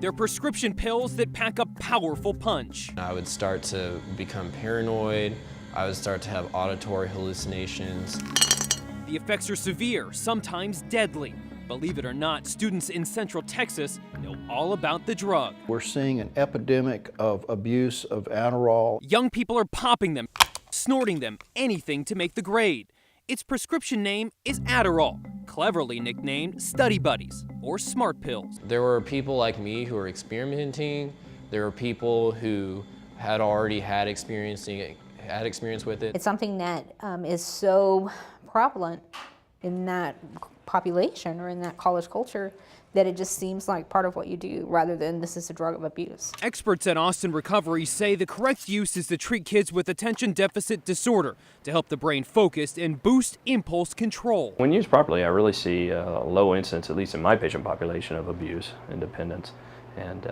They're prescription pills that pack a powerful punch. I would start to become paranoid. I would start to have auditory hallucinations. The effects are severe, sometimes deadly. Believe it or not, students in Central Texas know all about the drug. We're seeing an epidemic of abuse of Adderall. Young people are popping them, snorting them, anything to make the grade. Its prescription name is Adderall, cleverly nicknamed Study Buddies, or Smart Pills. There were people like me who were experimenting. There were people who had already had experience with it. It's something that is so prevalent in that population or in that college culture that it just seems like part of what you do rather than this is a drug of abuse. Experts at Austin Recovery say the correct use is to treat kids with attention deficit disorder to help the brain focus and boost impulse control. When used properly, I really see a low incidence, at least in my patient population, of abuse and dependence. And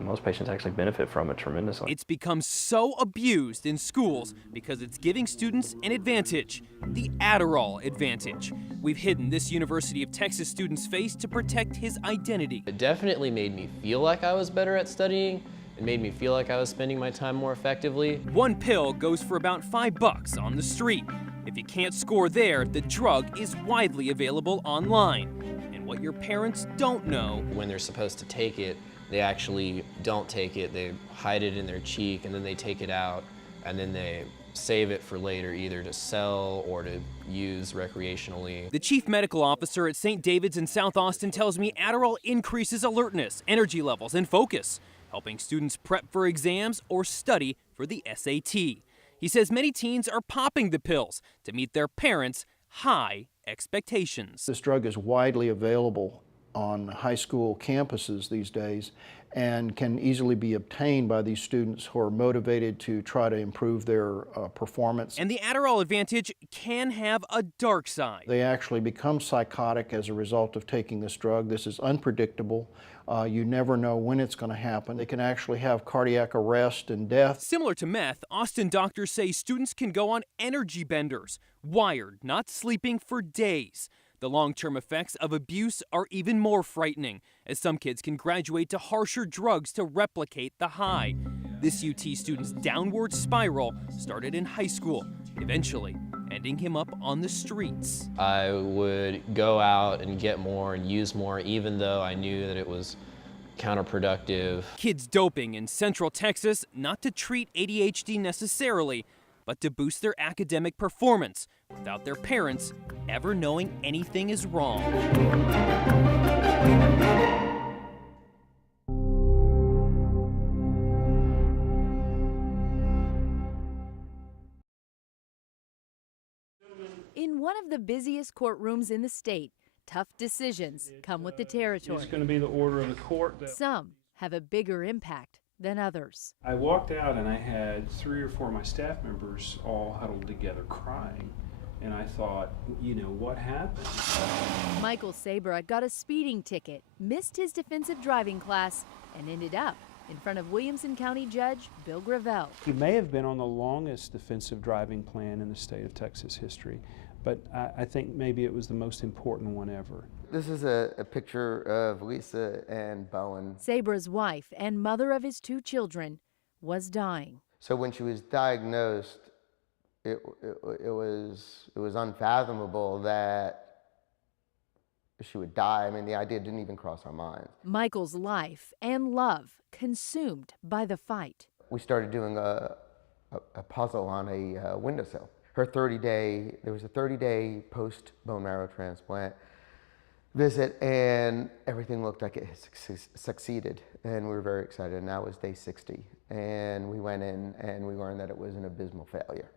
most patients actually benefit from it tremendously. It's become so abused in schools because it's giving students an advantage, the Adderall advantage. We've hidden this University of Texas student's face to protect his identity. It definitely made me feel like I was better at studying. It made me feel like I was spending my time more effectively. One pill goes for about $5 on the street. If you can't score there, the drug is widely available online. And what your parents don't know, when they're supposed to take it, they actually don't take it. They hide it in their cheek and then they take it out and then they save it for later, either to sell or to use recreationally. The chief medical officer at St. David's in South Austin tells me Adderall increases alertness, energy levels, and focus, helping students prep for exams or study for the SAT. He says many teens are popping the pills to meet their parents' high expectations. This drug is widely available on high school campuses these days and can easily be obtained by these students who are motivated to try to improve their performance. And the Adderall advantage can have a dark side. They actually become psychotic as a result of taking this drug. This is unpredictable. You never know when it's going to happen. They can actually have cardiac arrest and death. Similar to meth, Austin doctors say students can go on energy benders, wired, not sleeping for days. The long-term effects of abuse are even more frightening, as some kids can graduate to harsher drugs to replicate the high. This UT student's downward spiral started in high school, eventually ending him up on the streets. I would go out and get more and use more, even though I knew that it was counterproductive. Kids doping in Central Texas, not to treat ADHD necessarily, but to boost their academic performance without their parents ever knowing anything is wrong. In one of the busiest courtrooms in the state, tough decisions come with the territory. It's going to be the order of the court. Some have a bigger impact than others. I walked out and I had 3 or 4 of my staff members all huddled together crying. And I thought, you know, what happened? Michael Sabra got a speeding ticket, missed his defensive driving class, and ended up in front of Williamson County Judge Bill Gravel. He may have been on the longest defensive driving plan in the state of Texas history, but I think maybe it was the most important one ever. This is a picture of Lisa and Bowen. Sabra's wife and mother of his 2 children was dying. So when she was diagnosed, it was unfathomable that she would die. I mean, the idea didn't even cross our minds. Michael's life and love consumed by the fight. We started doing a puzzle on a windowsill. There was a 30-day post-bone marrow transplant visit, and everything looked like it had succeeded, and we were very excited. And that was day 60, and we went in and we learned that it was an abysmal failure.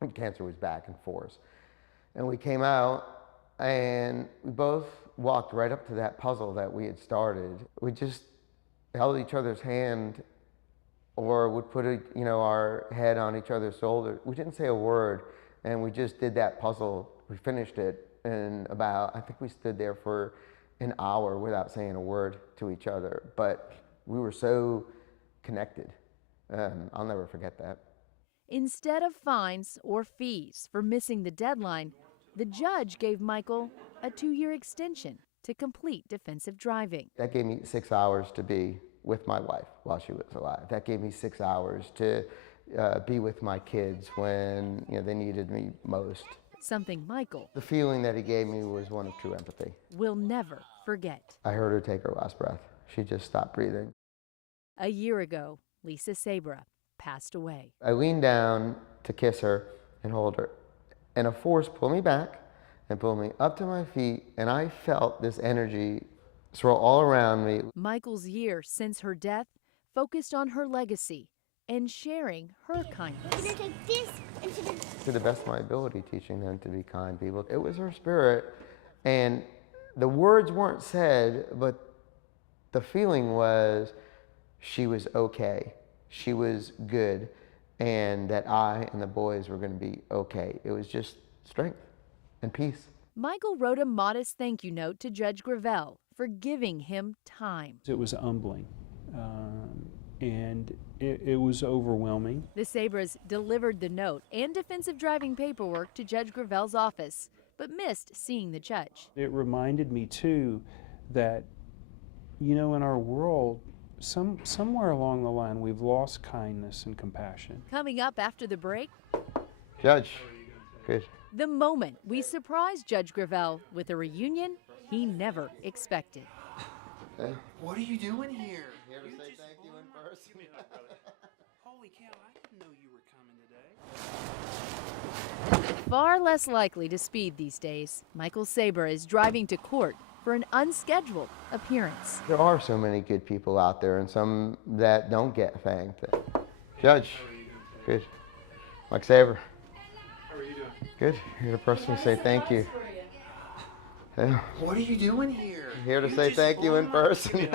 And cancer was back in force. And we came out and we both walked right up to that puzzle that we had started. We just held each other's hand or would put our head on each other's shoulder. We didn't say a word, and we just did that puzzle. We finished it in I think we stood there for an hour without saying a word to each other, but we were so connected. I'll never forget that. Instead of fines or fees for missing the deadline, The judge gave Michael a 2-year extension to complete defensive driving. That gave me 6 hours to be with my wife while she was alive. That gave me 6 hours to be with my kids when they needed me most. Something Michael, The feeling that he gave me was one of true empathy. will never forget. I heard her take her last breath. She just stopped breathing. A year ago, Lisa Sabra passed away. I leaned down to kiss her and hold her, and a force pulled me back and pulled me up to my feet, and I felt this energy swirl all around me. Michael's year since her death focused on her legacy and sharing her kindness. To the best of my ability, teaching them to be kind people. It was her spirit, and the words weren't said, but the feeling was she was okay, she was good, and that I and the boys were going to be okay. It was just strength and peace. Michael wrote a modest thank you note to Judge Gravel for giving him time. It was humbling, and it was overwhelming. The Sabras delivered the note and defensive driving paperwork to Judge Gravel's office, but missed seeing the judge. It reminded me, too, that, in our world, somewhere along the line, we've lost kindness and compassion. Coming up after the break, Judge, good. the moment we surprised Judge Gravel with a reunion he never expected. What are you doing here? Here to say thank you in person. Holy cow, I didn't know you were coming today. Far less likely to speed these days, Michael Sabra is driving to court for an unscheduled appearance. There are so many good people out there, and some that don't get thanked. Judge, good. Mike Saber. How are you doing? Good. Here to personally say thank you. Yeah. What are you doing here? Here to You say just thank you in blew up. person.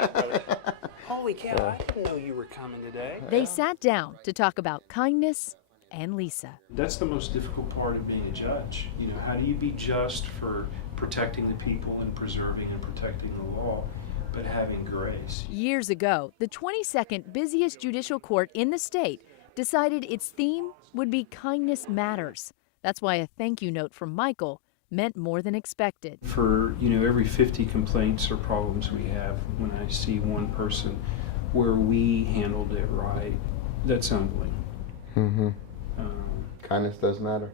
Holy cow, I didn't know you were coming today. They sat down to talk about kindness and Lisa. That's the most difficult part of being a judge. How do you be just for protecting the people and preserving and protecting the law, but having grace? Years ago, the 22nd busiest judicial court in the state decided its theme would be Kindness Matters. That's why a thank you note from Michael meant more than expected. For, every 50 complaints or problems we have, when I see one person where we handled it right, that's humbling. Mm-hmm. Kindness does matter.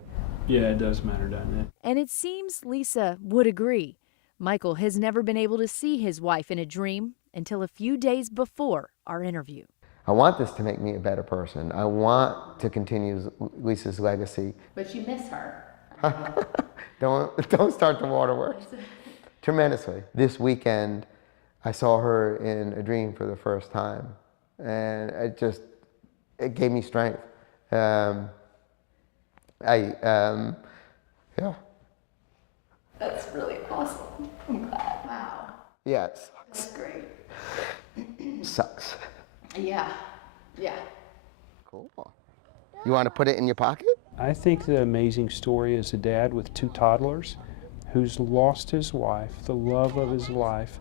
Yeah, it does matter, doesn't it? And it seems Lisa would agree. Michael has never been able to see his wife in a dream until a few days before our interview. I want this to make me a better person. I want to continue Lisa's legacy. But you miss her. Don't start the waterworks. Tremendously. This weekend, I saw her in a dream for the first time, and it gave me strength. Yeah. That's really awesome. I'm glad. Wow. Yeah, it sucks. That's great. Sucks. Yeah. Yeah. Cool. You want to put it in your pocket? I think the amazing story is a dad with 2 toddlers who's lost his wife, the love of his life,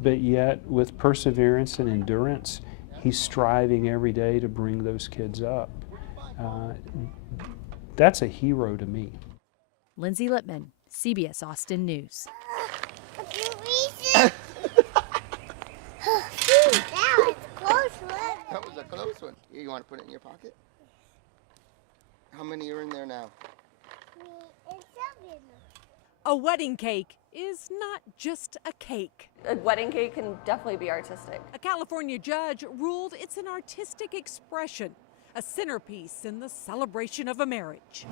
but yet with perseverance and endurance, he's striving every day to bring those kids up. That's a hero to me. Lindsay Lippman, CBS Austin News. That was a close one. You want to put it in your pocket? How many are in there now? A wedding cake is not just a cake. A wedding cake can definitely be artistic. A California judge ruled it's an artistic expression, a centerpiece in the celebration of a marriage.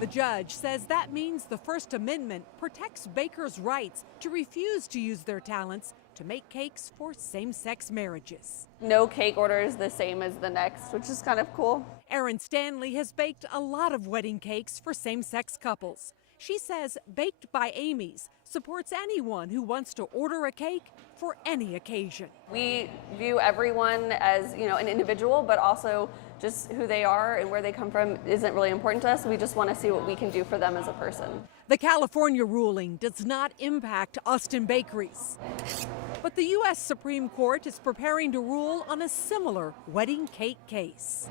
The judge says that means the First Amendment protects bakers' rights to refuse to use their talents to make cakes for same-sex marriages. No cake order is the same as the next, which is kind of cool. Erin Stanley has baked a lot of wedding cakes for same-sex couples. She says Baked by Amy's supports anyone who wants to order a cake for any occasion. We view everyone as, an individual, but also just who they are and where they come from isn't really important to us. We just want to see what we can do for them as a person. The California ruling does not impact Austin bakeries. But the U.S. Supreme Court is preparing to rule on a similar wedding cake case.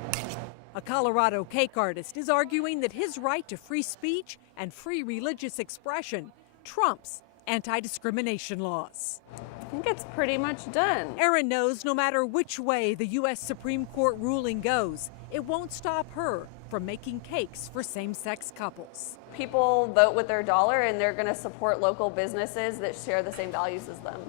A Colorado cake artist is arguing that his right to free speech and free religious expression trumps anti-discrimination laws. I think it's pretty much done. Erin knows no matter which way the U.S. Supreme Court ruling goes, it won't stop her from making cakes for same-sex couples. People vote with their dollar, and they're going to support local businesses that share the same values as them.